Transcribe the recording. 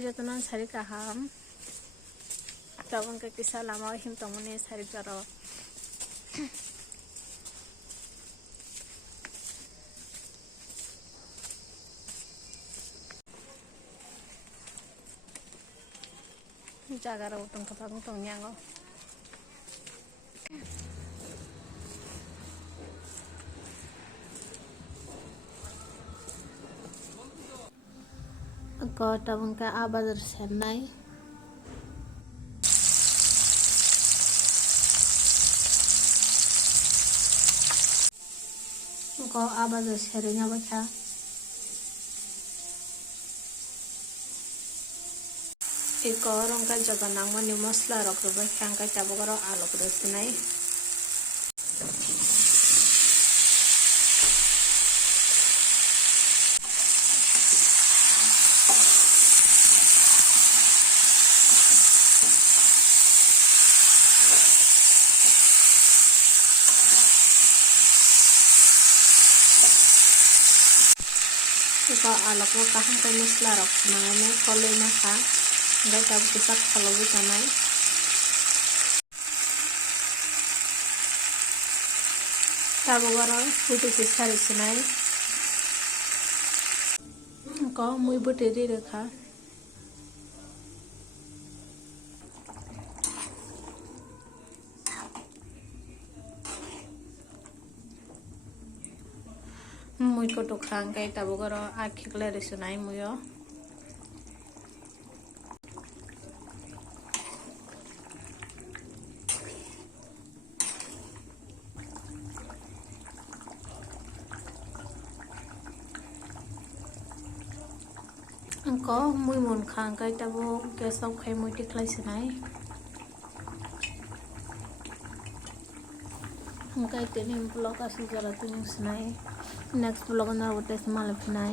Jotonon sari kaham tabon ke kisa lama him tongone sari karo jaga ro tong kapang tong nyango ko tabon ke abadar senai ko abadar serenya bakha iko rong ka jaga nangmani masla rok ro bakha ka tabogaro alok ro sinai iko alok ro kaham ka masla rok nangane koloi na kha ngai tab kisak khalobu tanai tabogaro putu kisari sinai ko mui buteri rekha mui ko to khang kai tabogaro akhikle resunai muyo ko mui mon khang kai tabo gas off khai mui tiklai sinai kai tenim blog asu jara tuning sinai next blog na wote smal phinai